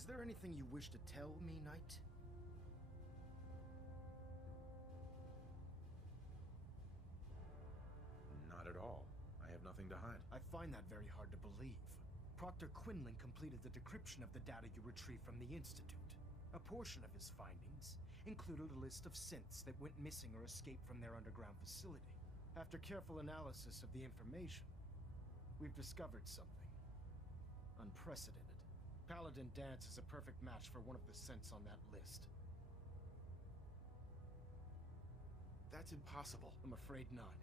Is there anything you wish to tell me, Knight? Not at all. I have nothing to hide. I find that very hard to believe. Proctor Quinlan completed the decryption of the data you retrieved from the Institute. A portion of his findings included a list of synths that went missing or escaped from their underground facility. After careful analysis of the information, we've discovered something unprecedented. Paladin Danse is a perfect match for one of the synths on that list. That's impossible. I'm afraid not.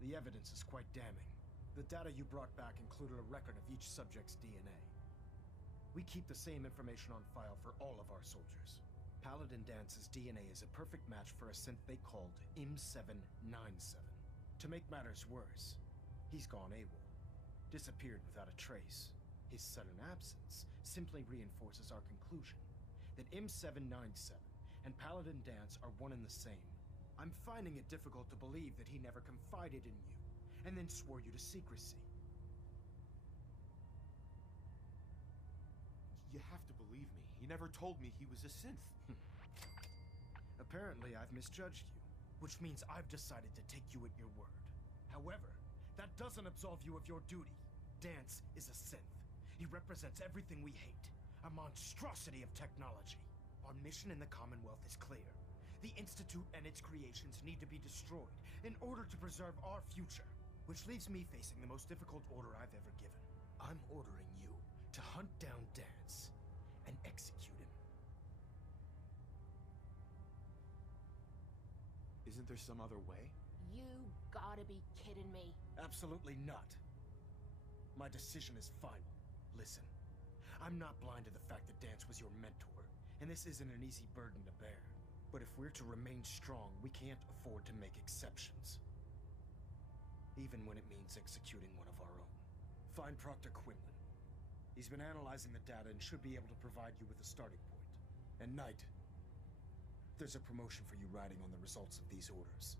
The evidence is quite damning. The data you brought back included a record of each subject's DNA. We keep the same information on file for all of our soldiers. Paladin Dance's DNA is a perfect match for a synth they called M797. To make matters worse, he's gone AWOL, disappeared without a trace. His sudden absence simply reinforces our conclusion that M797 and Paladin Danse are one and the same. I'm finding it difficult to believe that he never confided in you, and then swore you to secrecy. You have to believe me. He never told me he was a synth. Apparently, I've misjudged you, which means I've decided to take you at your word. However, that doesn't absolve you of your duty. Danse is a synth. He represents everything we hate, a monstrosity of technology. Our mission in the Commonwealth is clear. The Institute and its creations need to be destroyed in order to preserve our future, which leaves me facing the most difficult order I've ever given. I'm ordering you to hunt down Danse and execute him. Isn't there some other way? You gotta be kidding me. Absolutely not. My decision is final. Listen, I'm not blind to the fact that Danse was your mentor, and this isn't an easy burden to bear. But if we're to remain strong, we can't afford to make exceptions. Even when it means executing one of our own. Find Proctor Quinlan. He's been analyzing the data and should be able to provide you with a starting point. And Knight, there's a promotion for you riding on the results of these orders.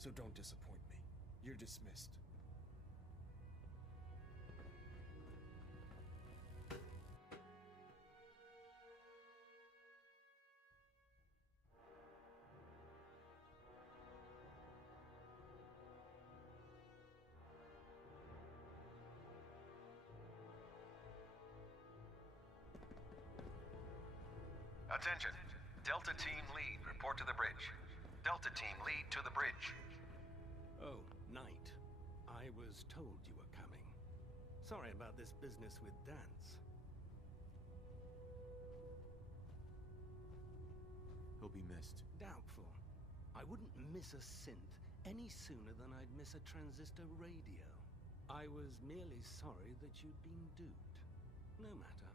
So don't disappoint me. You're dismissed. Attention! Delta Team Lead, report to the bridge. Delta Team Lead to the bridge. Oh, Knight. I was told you were coming. Sorry about this business with Danse. He'll be missed. Doubtful. I wouldn't miss a synth any sooner than I'd miss a transistor radio. I was merely sorry that you'd been duped. No matter.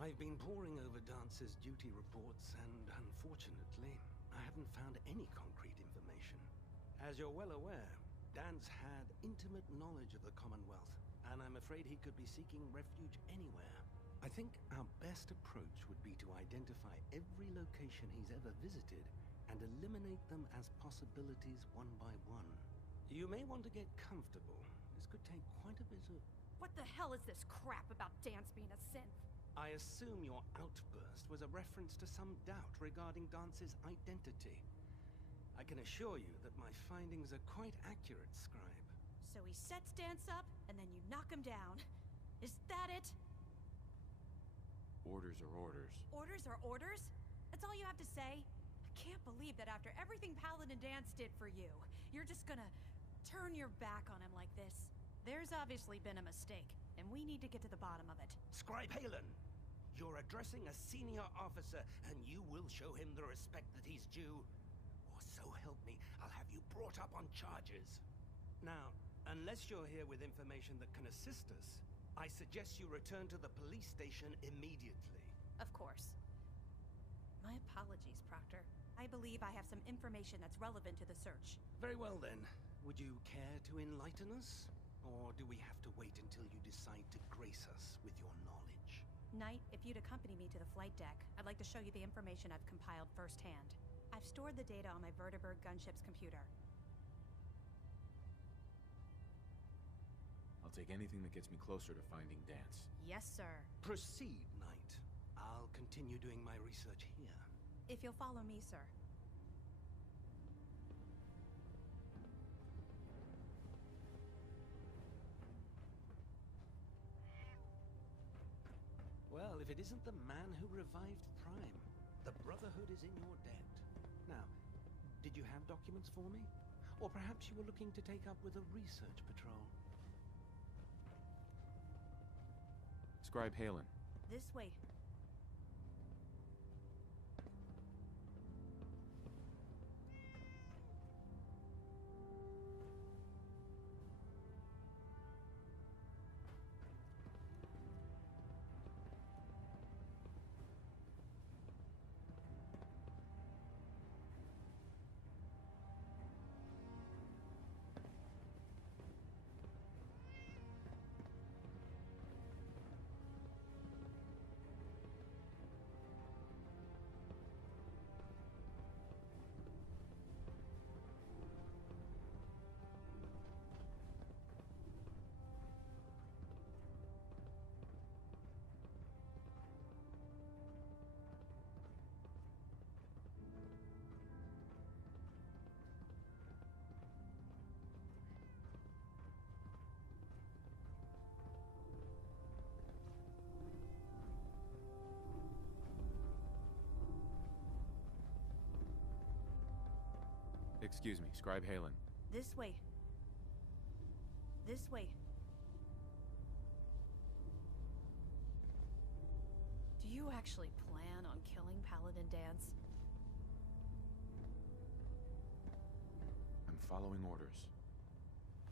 I've been poring over Dance's duty reports, and unfortunately, I haven't found any concrete information. As you're well aware, Danse had intimate knowledge of the Commonwealth, and I'm afraid he could be seeking refuge anywhere. I think our best approach would be to identify every location he's ever visited and eliminate them as possibilities one by one. You may want to get comfortable. This could take quite a bit of... What the hell is this crap about Danse being a synth? I assume your outburst was a reference to some doubt regarding Dance's identity. I can assure you that my findings are quite accurate, Scribe. So he sets Danse up, and then you knock him down. Is that it? Orders are orders. Orders are orders? That's all you have to say? I can't believe that after everything Paladin Danse did for you, you're just gonna turn your back on him like this. There's obviously been a mistake, and we need to get to the bottom of it. Scribe Halen, you're addressing a senior officer, and you will show him the respect that he's due. Or so help me, I'll have you brought up on charges. Now, unless you're here with information that can assist us, I suggest you return to the police station immediately. Of course. My apologies, Proctor. I believe I have some information that's relevant to the search. Very well then. Would you care to enlighten us? Or do we have to wait until you decide to grace us with your knowledge? Knight, if you'd accompany me to the flight deck, I'd like to show you the information I've compiled firsthand. I've stored the data on my Vertibird gunship's computer. I'll take anything that gets me closer to finding Danse. Yes, sir. Proceed, Knight. I'll continue doing my research here. If you'll follow me, sir. Well, if it isn't the man who revived Prime, the Brotherhood is in your debt. Now, did you have documents for me? Or perhaps you were looking to take up with a research patrol? Scribe Halen. This way. Excuse me, Scribe Halen. This way. This way. Do you actually plan on killing Paladin Danse? I'm following orders.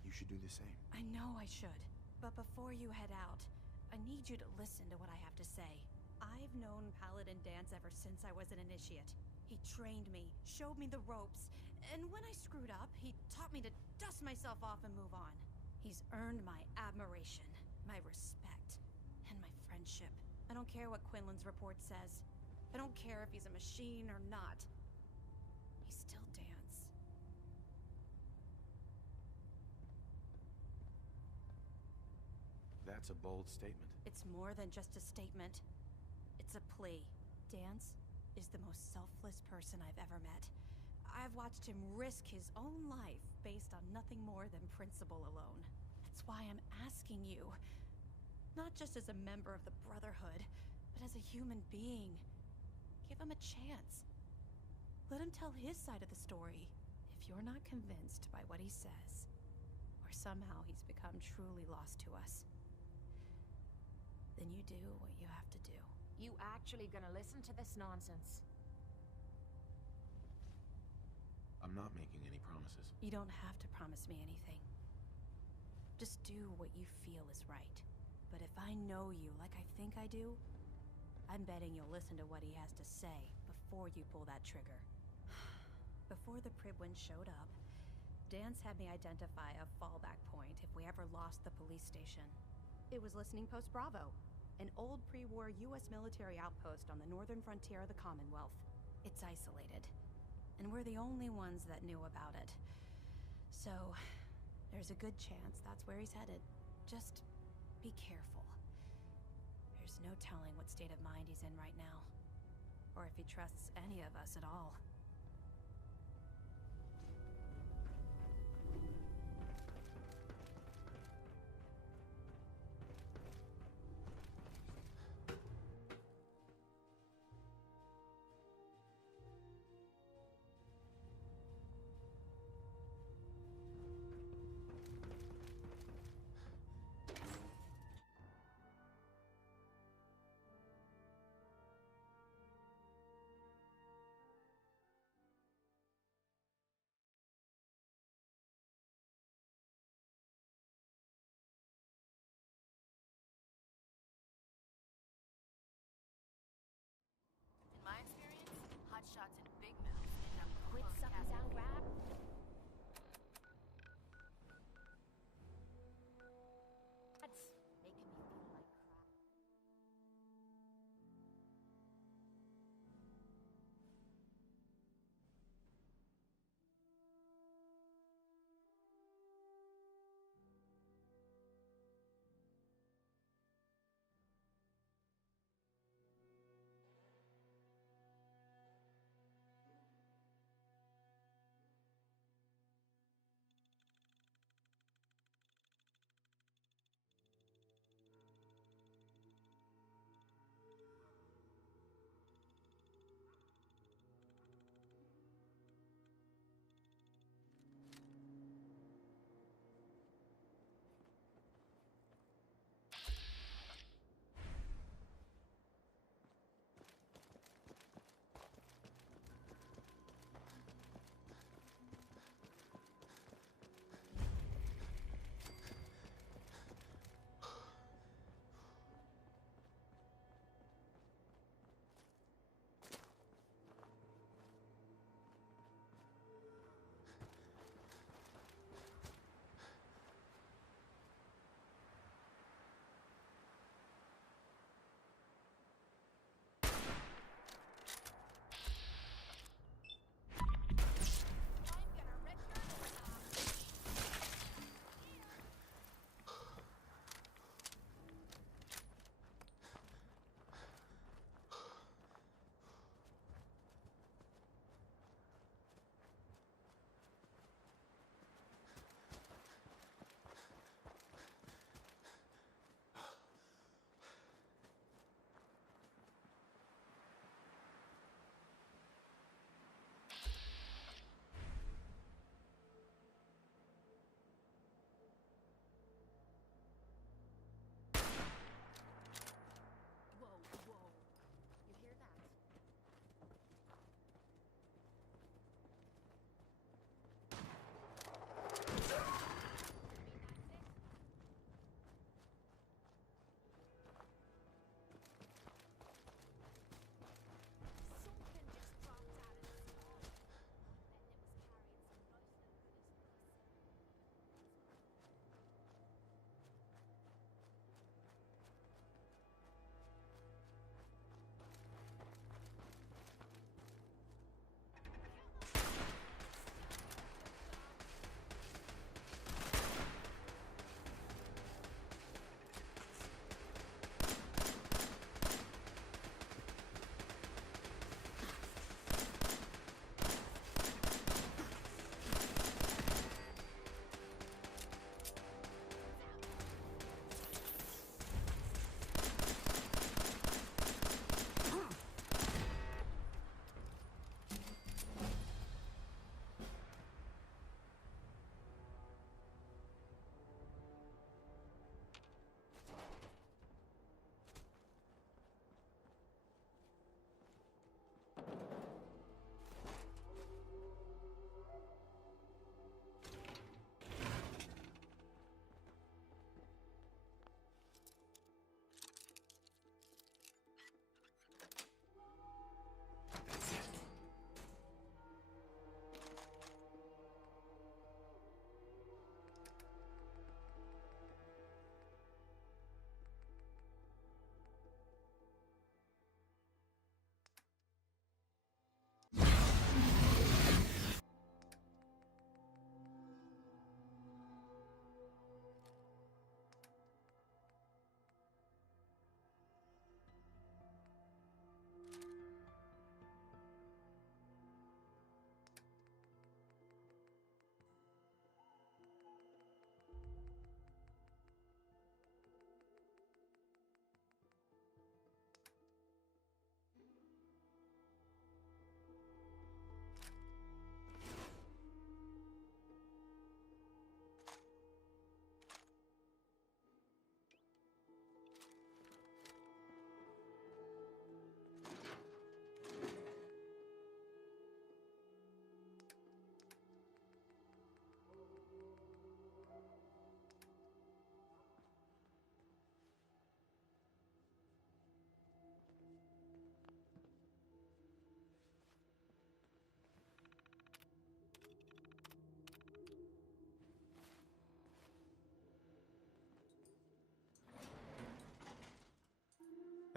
You should do the same. I know I should. But before you head out, I need you to listen to what I have to say. I've known Paladin Danse ever since I was an initiate. He trained me, showed me the ropes, and when I screwed up, he taught me to dust myself off and move on. He's earned my admiration, my respect, and my friendship. I don't care what Quinlan's report says. I don't care if he's a machine or not. He's still Danse. That's a bold statement. It's more than just a statement. It's a plea. Danse is the most selfless person I've ever met. I've watched him risk his own life based on nothing more than principle alone. That's why I'm asking you, not just as a member of the Brotherhood, but as a human being. Give him a chance. Let him tell his side of the story. If you're not convinced by what he says, or somehow he's become truly lost to us, then you do what you have to do. You actually gonna listen to this nonsense? I'm not making any promises. You don't have to promise me anything. Just do what you feel is right. But if I know you like I think I do, I'm betting you'll listen to what he has to say before you pull that trigger. Before the Pribwin showed up, Danse had me identify a fallback point if we ever lost the police station. It was Listening Post Bravo, an old pre-war US military outpost on the northern frontier of the Commonwealth. It's isolated, and we're the only ones that knew about it. So, there's a good chance that's where he's headed. Just be careful. There's no telling what state of mind he's in right now, or if he trusts any of us at all.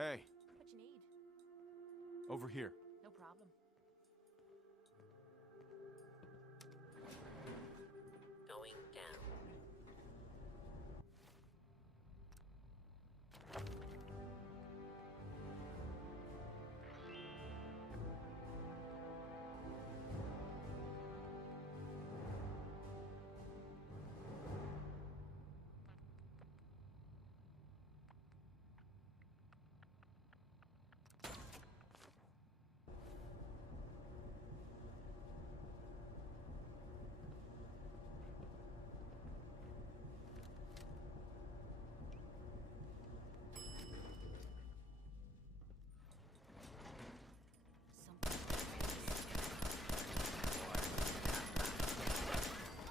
Hey, What you need? over here. No problem. Going down.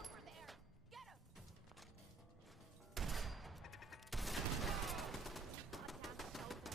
Over there! Get him! Goddamn shoulder.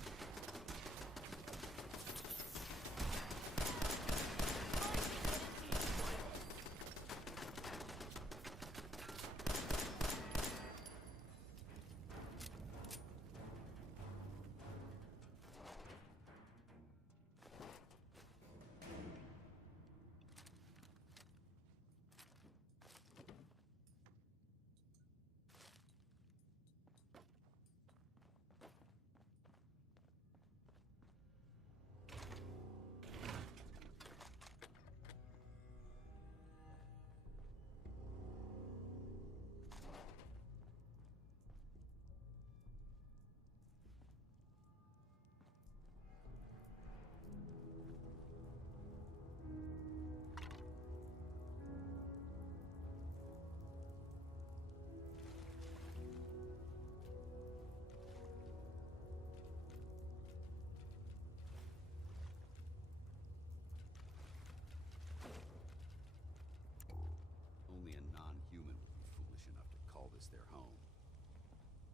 Only a non-human would be foolish enough to call this their home.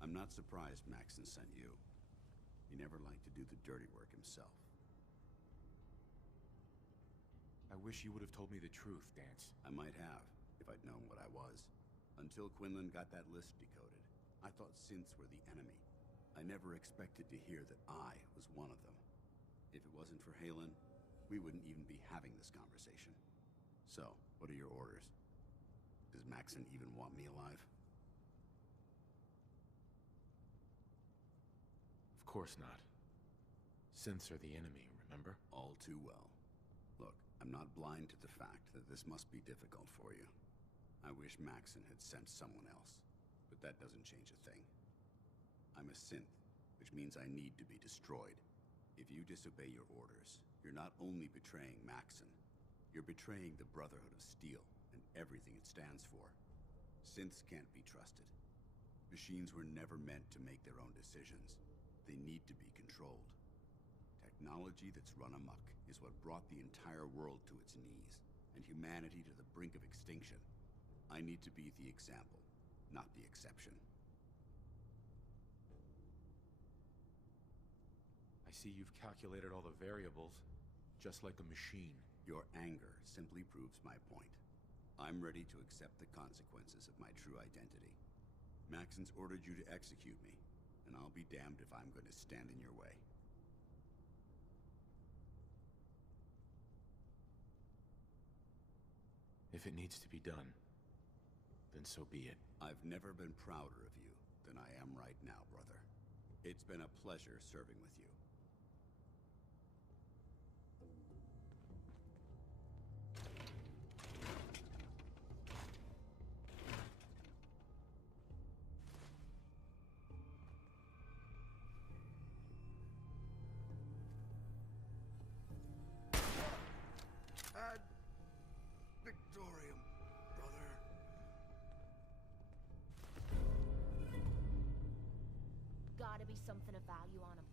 I'm not surprised Maxon sent you. He never liked to do the dirty work himself. I wish you would have told me the truth, Danse. I might have, if I'd known what I was. Until Quinlan got that list decoded, I thought synths were the enemy. I never expected to hear that I was one of them. If it wasn't for Halen, we wouldn't even be having this conversation. So, what are your orders? Does Maxon even want me alive? Of course not. Synths are the enemy, remember? All too well. Look, I'm not blind to the fact that this must be difficult for you. I wish Maxon had sent someone else, but that doesn't change a thing. I'm a synth, which means I need to be destroyed. If you disobey your orders, you're not only betraying Maxon, you're betraying the Brotherhood of Steel and everything it stands for. Synths can't be trusted. Machines were never meant to make their own decisions. They need to be controlled. Technology that's run amok is what brought the entire world to its knees, and humanity to the brink of extinction. I need to be the example, not the exception. I see you've calculated all the variables, just like a machine. Your anger simply proves my point. I'm ready to accept the consequences of my true identity. Maxon's ordered you to execute me, and I'll be damned if I'm going to stand in your way. If it needs to be done, then so be it. I've never been prouder of you than I am right now, brother. It's been a pleasure serving with you. Ad Victorium, brother. Gotta be something of value on him.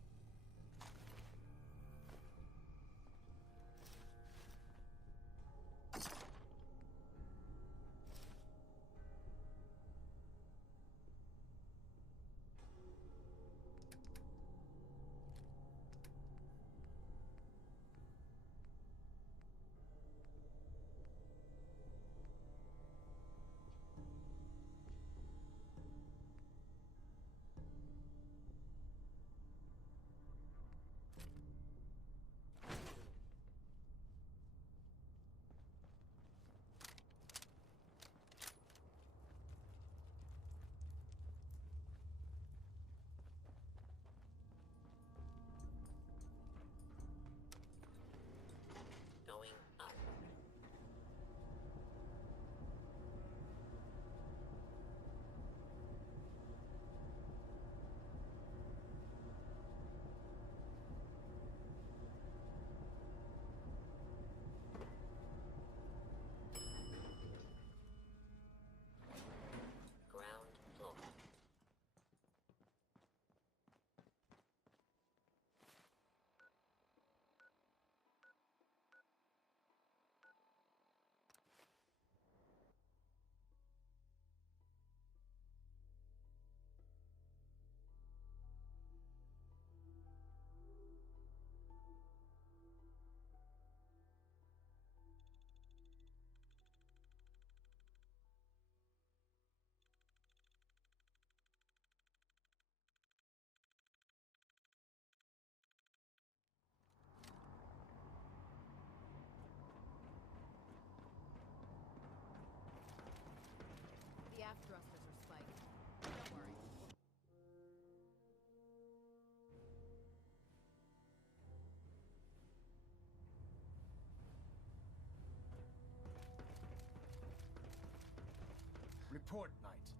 Report, Knight.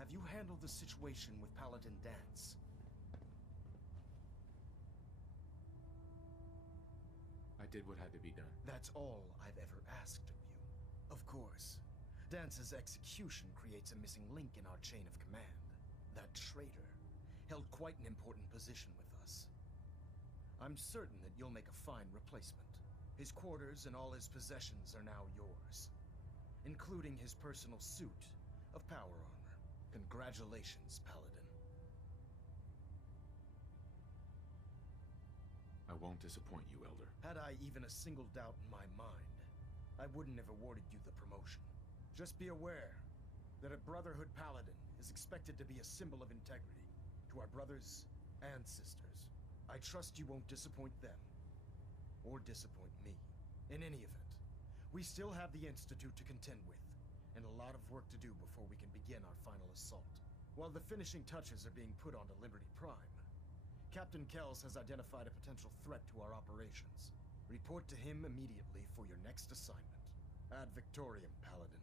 Have you handled the situation with Paladin Danse? I did what had to be done. That's all I've ever asked of you. Of course, Dance's execution creates a missing link in our chain of command. That traitor held quite an important position with us. I'm certain that you'll make a fine replacement. His quarters and all his possessions are now yours, including his personal suit of power armor. Congratulations, Paladin. I won't disappoint you, Elder. Had I even a single doubt in my mind, I wouldn't have awarded you the promotion. Just be aware that a Brotherhood Paladin is expected to be a symbol of integrity to our brothers and sisters. I trust you won't disappoint them, or disappoint me. In any event, we still have the Institute to contend with, and a lot of work to do before we can begin our final assault. While the finishing touches are being put onto Liberty Prime, Captain Kells has identified a potential threat to our operations. Report to him immediately for your next assignment. Ad Victoriam, Paladin.